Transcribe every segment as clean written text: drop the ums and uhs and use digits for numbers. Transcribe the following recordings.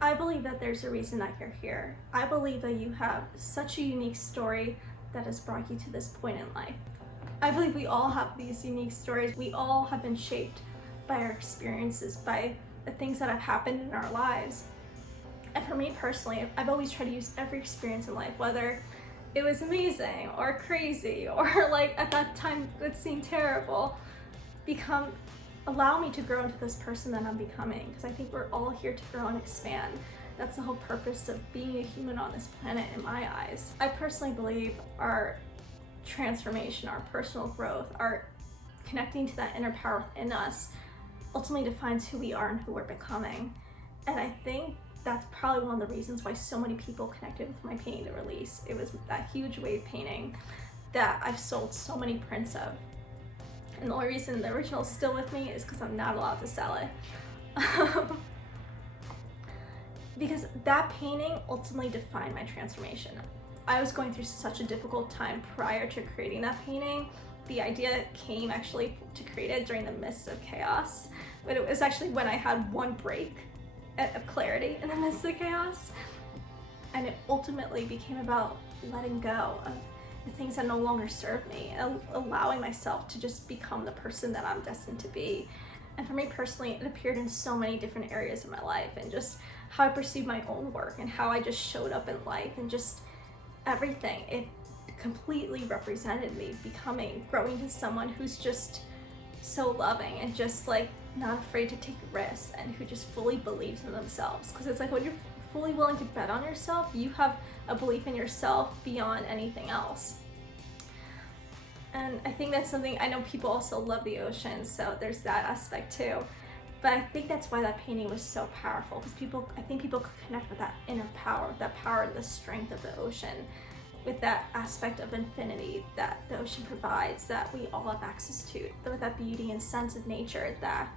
I believe that there's a reason that you're here. I believe that you have such a unique story that has brought you to this point in life. I believe we all have these unique stories. We all have been shaped by our experiences, by the things that have happened in our lives. And for me personally, I've always tried to use every experience in life, whether it was amazing or crazy or like at that time it seemed terrible, allow me to grow into this person that I'm becoming, because I think we're all here to grow and expand. That's the whole purpose of being a human on this planet in my eyes. I personally believe our transformation, our personal growth, our connecting to that inner power within us ultimately defines who we are and who we're becoming. And I think that's probably one of the reasons why so many people connected with my painting to release. It was that huge wave painting that I've sold so many prints of. And the only reason the original is still with me is because I'm not allowed to sell it. Because that painting ultimately defined my transformation. I was going through such a difficult time prior to creating that painting. The idea came actually to create it during the midst of chaos, but it was actually when I had one break of clarity in the midst of chaos. And it ultimately became about letting go of the things that no longer serve me, and allowing myself to just become the person that I'm destined to be. And for me personally, it appeared in so many different areas of my life, and just how I perceived my own work and how I just showed up in life, and just everything. It completely represented me growing to someone who's just so loving and just like not afraid to take risks, and who just fully believes in themselves. Because it's like when you're fully willing to bet on yourself, you have a belief in yourself beyond anything else. And I think that's something, I know people also love the ocean, so there's that aspect too. But I think that's why that painting was so powerful, because I think people could connect with that inner power, that power and the strength of the ocean, with that aspect of infinity that the ocean provides, that we all have access to, with that beauty and sense of nature that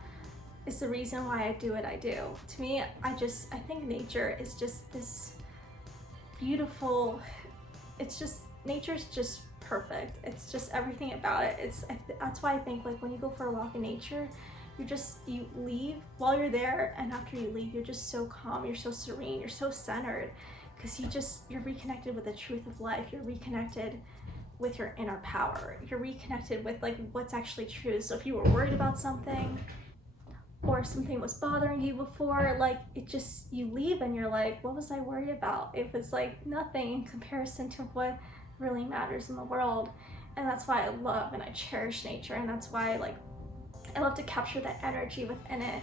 is the reason why I do what I do. To me, I think nature is just this beautiful, nature's just perfect. It's just everything about it. That's why I think like when you go for a walk in nature, you leave while you're there, and after you leave, you're just so calm, you're so serene, you're so centered, because you're reconnected with the truth of life. You're reconnected with your inner power. You're reconnected with like what's actually true. So if you were worried about something, or something was bothering you before, like you leave and you're like, what was I worried about? It was like nothing in comparison to what really matters in the world. And that's why I love and I cherish nature, and that's why I love to capture that energy within it,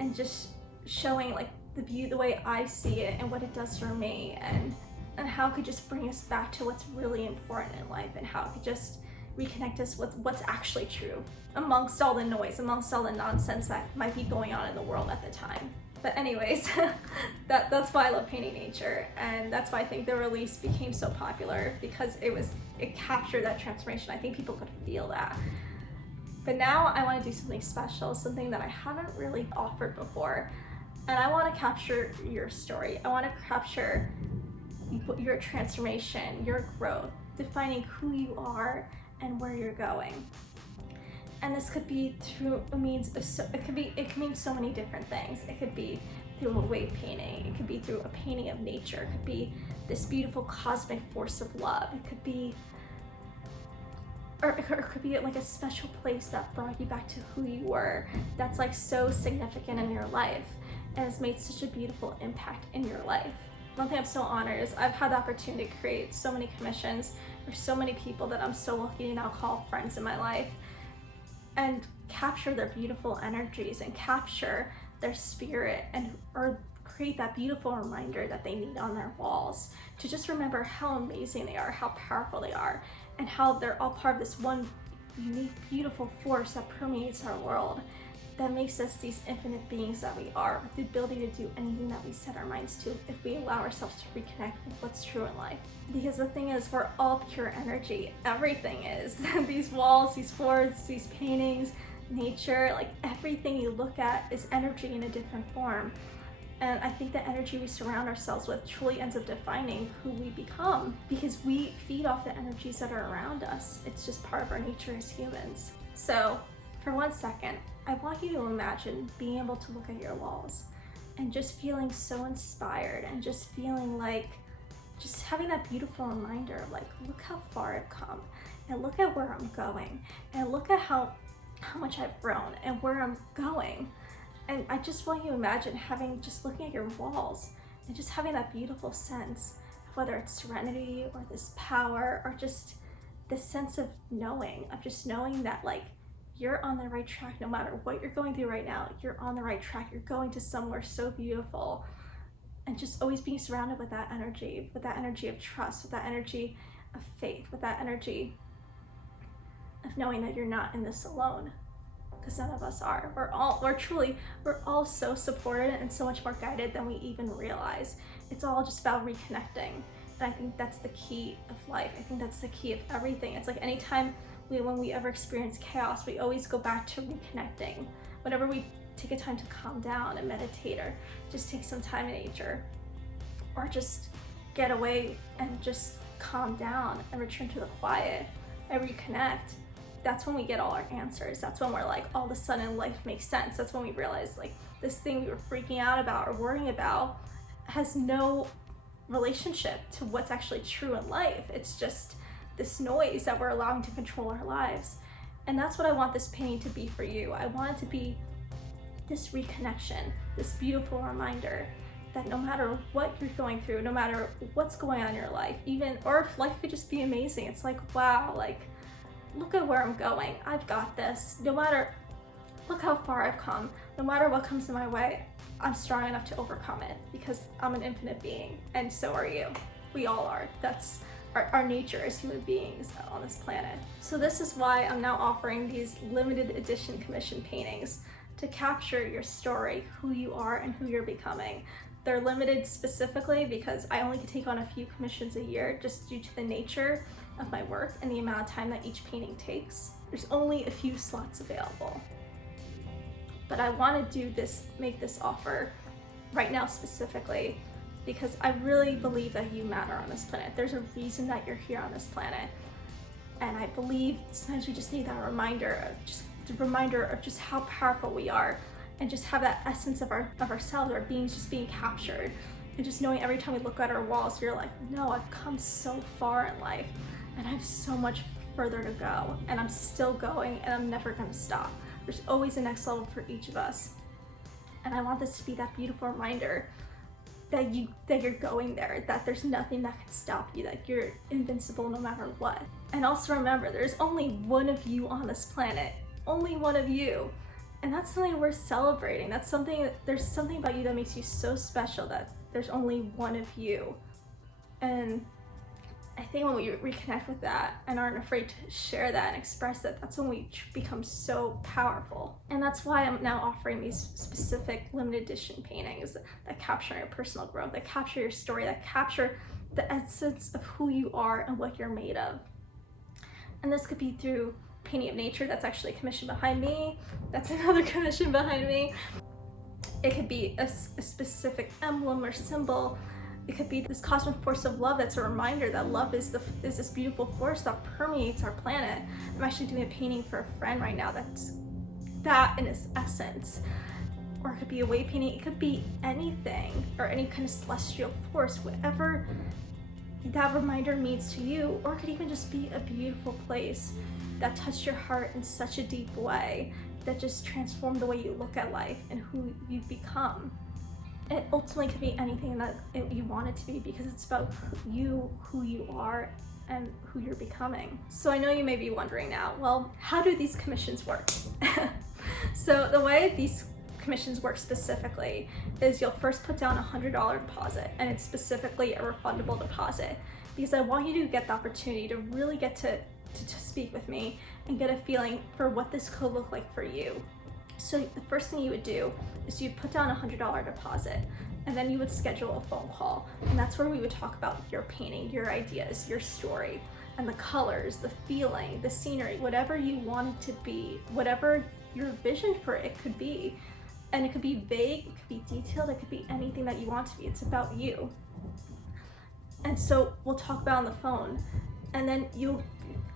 and just showing like the beauty, the way I see it and what it does for me, and how it could just bring us back to what's really important in life, and how it could just reconnect us with what's actually true amongst all the noise, amongst all the nonsense that might be going on in the world at the time. But anyways, that's why I love painting nature, and that's why I think the release became so popular, because it captured that transformation. I think people could feel that. But now I want to do something special, something that I haven't really offered before, and I want to capture your story. I want to capture your transformation, your growth, defining who you are and where you're going. And this could be through it can mean so many different things. It could be through a wave painting, it could be through a painting of nature, it could be this beautiful cosmic force of love, it could be like a special place that brought you back to who you were, that's like so significant in your life and has made such a beautiful impact in your life. One thing I'm so honored is I've had the opportunity to create so many commissions for so many people that I'm so lucky to now call friends in my life, and capture their beautiful energies and capture their spirit, or create that beautiful reminder that they need on their walls, to just remember how amazing they are, how powerful they are, and how they're all part of this one unique, beautiful force that permeates our world, that makes us these infinite beings that we are, with the ability to do anything that we set our minds to if we allow ourselves to reconnect with what's true in life. Because the thing is, we're all pure energy. Everything is. These walls, these floors, these paintings, nature, like everything you look at is energy in a different form. And I think the energy we surround ourselves with truly ends up defining who we become, because we feed off the energies that are around us. It's just part of our nature as humans. So for 1 second, I want you to imagine being able to look at your walls and just feeling so inspired, and just feeling like, just having that beautiful reminder of like, look how far I've come, and look at where I'm going, and look at how much I've grown and where I'm going. And I just want you to imagine having, just looking at your walls and just having that beautiful sense, whether it's serenity or this power or just this sense of knowing, of just knowing that like you're on the right track. No matter what you're going through right now, you're on the right track. You're going to somewhere so beautiful. And just always being surrounded with that energy of trust, with that energy of faith, with that energy of knowing that you're not in this alone, because none of us are. We're all so supported and so much more guided than we even realize. It's all just about reconnecting. And I think that's the key of life. I think that's the key of everything. It's like anytime when we ever experience chaos, we always go back to reconnecting. Whenever we take a time to calm down and meditate, or just take some time in nature, or just get away and just calm down and return to the quiet and reconnect, that's when we get all our answers. That's when we're like, all of a sudden life makes sense. That's when we realize like this thing we were freaking out about or worrying about has no relationship to what's actually true in life. It's just this noise that we're allowing to control our lives. And that's what I want this painting to be for you. I want it to be this reconnection, this beautiful reminder that no matter what you're going through, no matter what's going on in your life, even, or if life could just be amazing, it's like, wow, like, look at where I'm going. I've got this. No matter, look how far I've come. No matter what comes in my way, I'm strong enough to overcome it, because I'm an infinite being, and so are you. We all are. That's our nature as human beings on this planet. So this is why I'm now offering these limited edition commission paintings to capture your story, who you are and who you're becoming. They're limited specifically because I only can take on a few commissions a year, just due to the nature of my work and the amount of time that each painting takes. There's only a few slots available. But I want to make this offer right now specifically because I really believe that you matter on this planet. There's a reason that you're here on this planet. And I believe sometimes we just need that reminder of just how powerful we are, and just have that essence of ourselves, our beings just being captured, and just knowing every time we look at our walls, you're like, no, I've come so far in life and I have so much further to go, and I'm still going, and I'm never going to stop. There's always a next level for each of us. And I want this to be that beautiful reminder that you're going there, that there's nothing that can stop you, that you're invincible no matter what. And also remember, there's only one of you on this planet, only one of you. And that's something worth celebrating. There's something about you that makes you so special, that there's only one of you. And I think when we reconnect with that and aren't afraid to share that and express that, that's when we become so powerful. And that's why I'm now offering these specific limited edition paintings that capture your personal growth, that capture your story, that capture the essence of who you are and what you're made of. And this could be through painting of nature. That's actually a commission behind me. That's another commission behind me. It could be a specific emblem or symbol. It could be this cosmic force of love that's a reminder that love is this beautiful force that permeates our planet. I'm actually doing a painting for a friend right now that's that in its essence. Or it could be a wave painting. It could be anything, or any kind of celestial force, whatever that reminder means to you. Or it could even just be a beautiful place that touched your heart in such a deep way, that just transformed the way you look at life and who you've become. It ultimately could be anything that you want it to be, because it's about you, who you are, and who you're becoming. So I know you may be wondering now, well, how do these commissions work? So the way these commissions work specifically is you'll first put down a $100 deposit, and it's specifically a refundable deposit, because I want you to get the opportunity to really get to speak with me and get a feeling for what this could look like for you. So the first thing you would do is you'd put down a $100 deposit, and then you would schedule a phone call. And that's where we would talk about your painting, your ideas, your story, and the colors, the feeling, the scenery, whatever you want it to be, whatever your vision for it could be. And it could be vague, it could be detailed, it could be anything that you want to be. It's about you. And so we'll talk about it on the phone, and then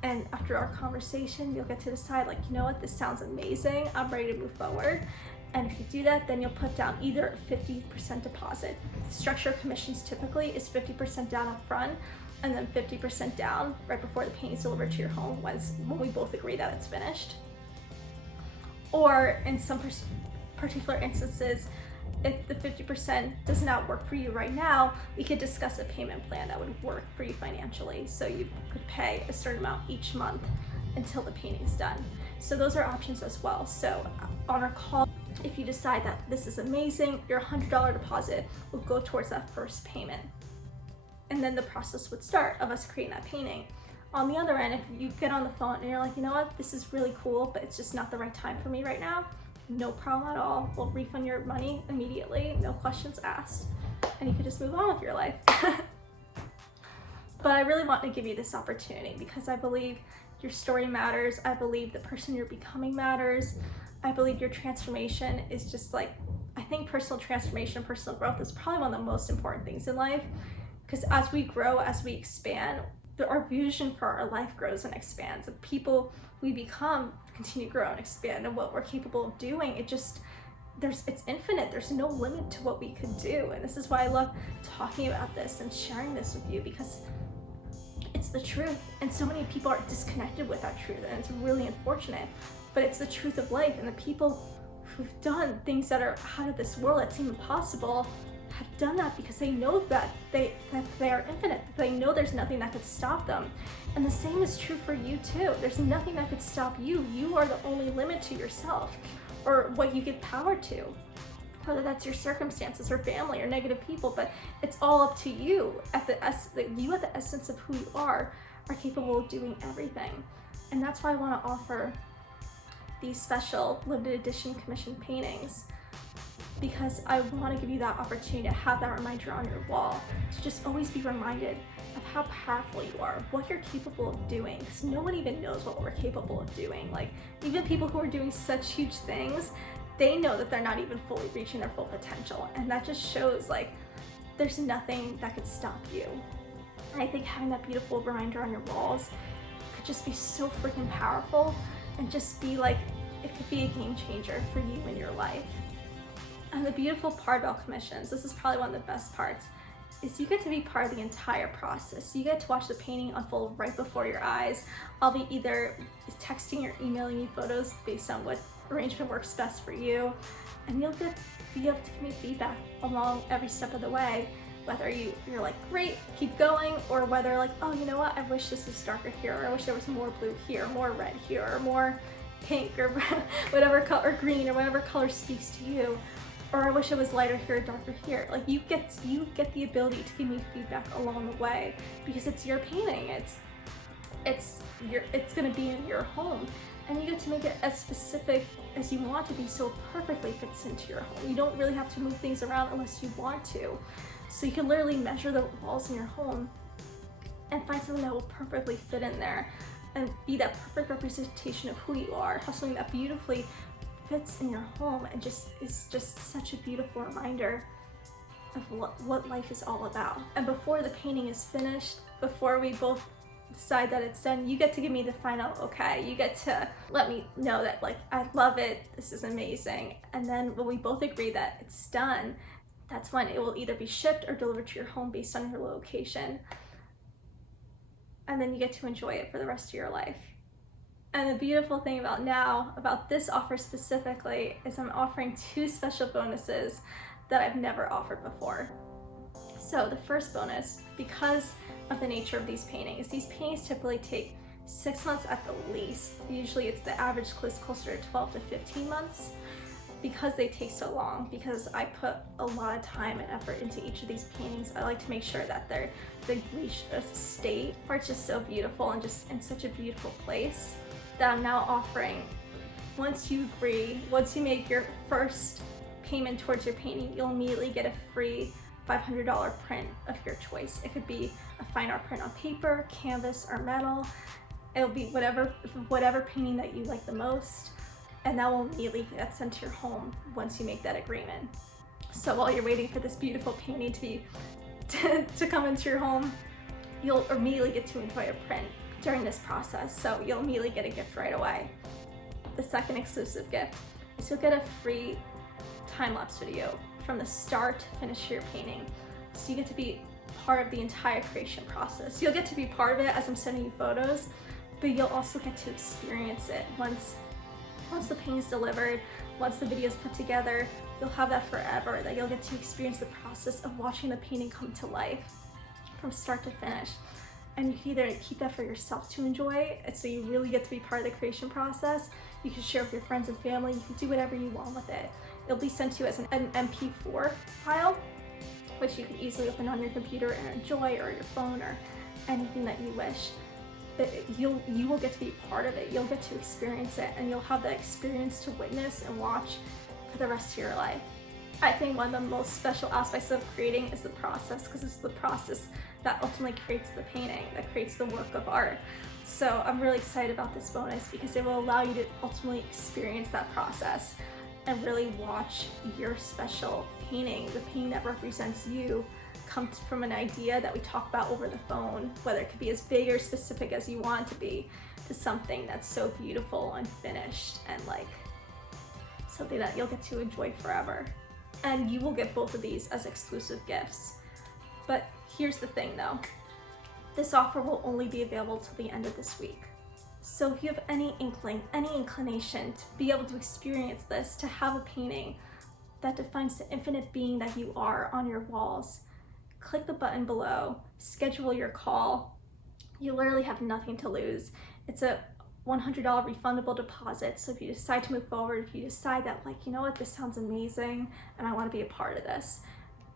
and after our conversation, you'll get to decide, like, you know what, this sounds amazing, I'm ready to move forward. And if you do that, then you'll put down either a 50% deposit. The structure of commissions typically is 50% down up front and then 50% down right before the painting is delivered to your home when we both agree that it's finished. Or in some particular instances, if the 50% does not work for you right now, we could discuss a payment plan that would work for you financially. So you could pay a certain amount each month until the painting's done. So those are options as well. So on our call, if you decide that this is amazing, your $100 deposit will go towards that first payment. And then the process would start of us creating that painting. On the other end, if you get on the phone and you're like, you know what, this is really cool, but it's just not the right time for me right now, no problem at all. We'll refund your money immediately, no questions asked, and you can just move on with your life. But I really want to give you this opportunity because I believe your story matters. I believe the person you're becoming matters. I believe your transformation is just like, I think personal transformation and personal growth is probably one of the most important things in life, because as we grow, as we expand, our vision for our life grows and expands. The people we become continue to grow and expand, and what we're capable of doing, it's infinite. There's no limit to what we could do. And this is why I love talking about this and sharing this with you, because it's the truth. And so many people are disconnected with that truth, and it's really unfortunate, but it's the truth of life. And the people who've done things that are out of this world that seem impossible have done that because they know that they are infinite. They know there's nothing that could stop them. And the same is true for you too. There's nothing that could stop you. You are the only limit to yourself, or what you give power to, whether that's your circumstances or family or negative people, but it's all up to you. You at the essence of who you are capable of doing everything. And that's why I want to offer these special limited edition commission paintings, because I want to give you that opportunity to have that reminder on your wall, to just always be reminded of how powerful you are, what you're capable of doing, because no one even knows what we're capable of doing. Like, even people who are doing such huge things, they know that they're not even fully reaching their full potential, and that just shows like there's nothing that could stop you. And I think having that beautiful reminder on your walls could just be so freaking powerful, and just be like, it could be a game changer for you in your life. And the beautiful part about commissions, this is probably one of the best parts, is you get to be part of the entire process. You get to watch the painting unfold right before your eyes. I'll be either texting or emailing you photos based on what arrangement works best for you, and you'll be able to give me feedback along every step of the way, whether you're like, great, keep going, or whether like, oh, you know what, I wish this was darker here, or I wish there was more blue here, more red here, or more pink, or whatever color, or green, or whatever color speaks to you. Or I wish it was lighter here, darker here. Like, you get the ability to give me feedback along the way, because it's your painting. It's gonna be in your home, and you get to make it as specific as you want to be, so it perfectly fits into your home. You don't really have to move things around unless you want to. So you can literally measure the walls in your home and find something that will perfectly fit in there and be that perfect representation of who you are. Have something that beautifully fits in your home and just is just such a beautiful reminder of what life is all about. And before the painting is finished, before we both decide that it's done, you get to give me the final okay. You get to let me know that, like, I love it, this is amazing. And then when we both agree that it's done, that's when it will either be shipped or delivered to your home based on your location. And then you get to enjoy it for the rest of your life. And the beautiful thing about this offer specifically, is I'm offering 2 special bonuses that I've never offered before. So the first bonus, because of the nature of these paintings typically take 6 months at the least. Usually it's the average closer to 12 to 15 months. Because they take so long, because I put a lot of time and effort into each of these paintings, I like to make sure that they've reached a state where it's just so beautiful and just in such a beautiful place, that I'm now offering, once you make your first payment towards your painting, you'll immediately get a free $500 print of your choice. It could be a fine art print on paper, canvas, or metal. It'll be whatever painting that you like the most, and that will immediately get sent to your home once you make that agreement. So while you're waiting for this beautiful painting to come into your home, you'll immediately get to enjoy a print during this process, so you'll immediately get a gift right away. The second exclusive gift is you'll get a free time-lapse video from the start to finish your painting. So you get to be part of the entire creation process. You'll get to be part of it as I'm sending you photos, but you'll also get to experience it once the painting's delivered, once the video's put together. You'll have that forever, that you'll get to experience the process of watching the painting come to life from start to finish. And you can either keep that for yourself to enjoy, and so you really get to be part of the creation process. You can share with your friends and family. You can do whatever you want with it. It'll be sent to you as an MP4 file, which you can easily open on your computer and enjoy, or your phone, or anything that you wish. But you will get to be part of it. You'll get to experience it, and you'll have that experience to witness and watch for the rest of your life. I think one of the most special aspects of creating is the process, because it's the process that ultimately creates the painting, that creates the work of art. So I'm really excited about this bonus because it will allow you to ultimately experience that process and really watch your special painting, the painting that represents you, come from an idea that we talk about over the phone, whether it could be as big or specific as you want it to be, to something that's so beautiful and finished and like something that you'll get to enjoy forever. And you will get both of these as exclusive gifts. But here's the thing though, this offer will only be available till the end of this week. So if you have any inkling, any inclination to be able to experience this, to have a painting that defines the infinite being that you are on your walls, click the button below, schedule your call. You literally have nothing to lose. It's a $100 refundable deposit. So if you decide to move forward, if you decide that, like, you know what, this sounds amazing and I want to be a part of this,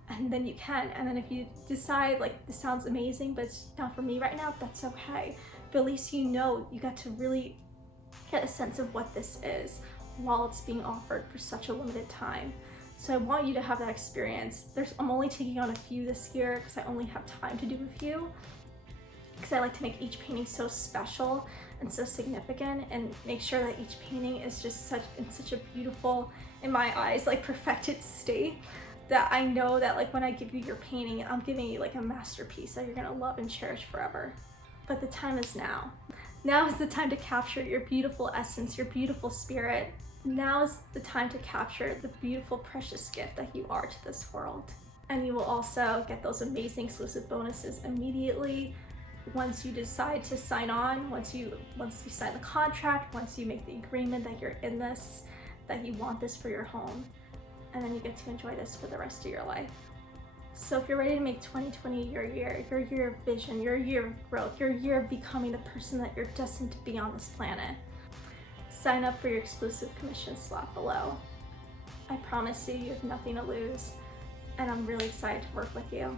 and then you can. And then if you decide like this sounds amazing but it's not for me right now, that's okay. But at least you know you got to really get a sense of what this is while it's being offered for such a limited time. So I want you to have that experience. I'm only taking on a few this year because I only have time to do a few, because I like to make each painting so special and so significant, and make sure that each painting is just in such a beautiful, in my eyes, like perfected state, that I know that like when I give you your painting, I'm giving you like a masterpiece that you're gonna love and cherish forever. But the time is now. Now is the time to capture your beautiful essence, your beautiful spirit. Now is the time to capture the beautiful, precious gift that you are to this world. And you will also get those amazing exclusive bonuses immediately once you decide to sign on, once you sign the contract, once you make the agreement that you're in this, that you want this for your home, and then you get to enjoy this for the rest of your life. So if you're ready to make 2020 your year of vision, your year of growth, your year of becoming the person that you're destined to be on this planet, sign up for your exclusive commission slot below. I promise you, you have nothing to lose, and I'm really excited to work with you.